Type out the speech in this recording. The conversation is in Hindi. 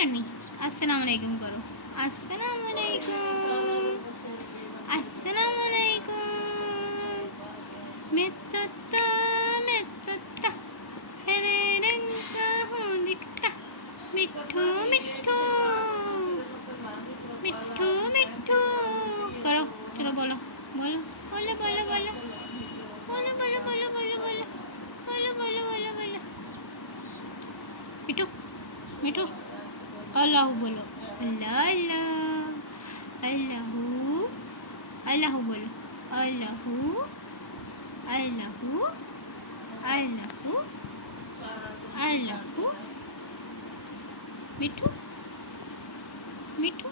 करनी? अस्सलाम वालेकुम करो। अस्सलाम वालेकुम, अस्सलाम वालेकुम। मैं तोता हरे रंग का हूँ दिखता, मिठू मिठू मिठू मिठू करो। चलो बोलो बोलो बोलो बोलो बोलो बोलो बोलो बोलो बोलो बोलो बोलो बोलो बोलो बोलो मिठू मिठू। अल्लाह बोलो, अल्लाह अल्लाह अल्लाहू अल्लाहू बोलो, अल्लाहू अल्लाहू अल्लाहू अल्लाहू। मिठू मिठू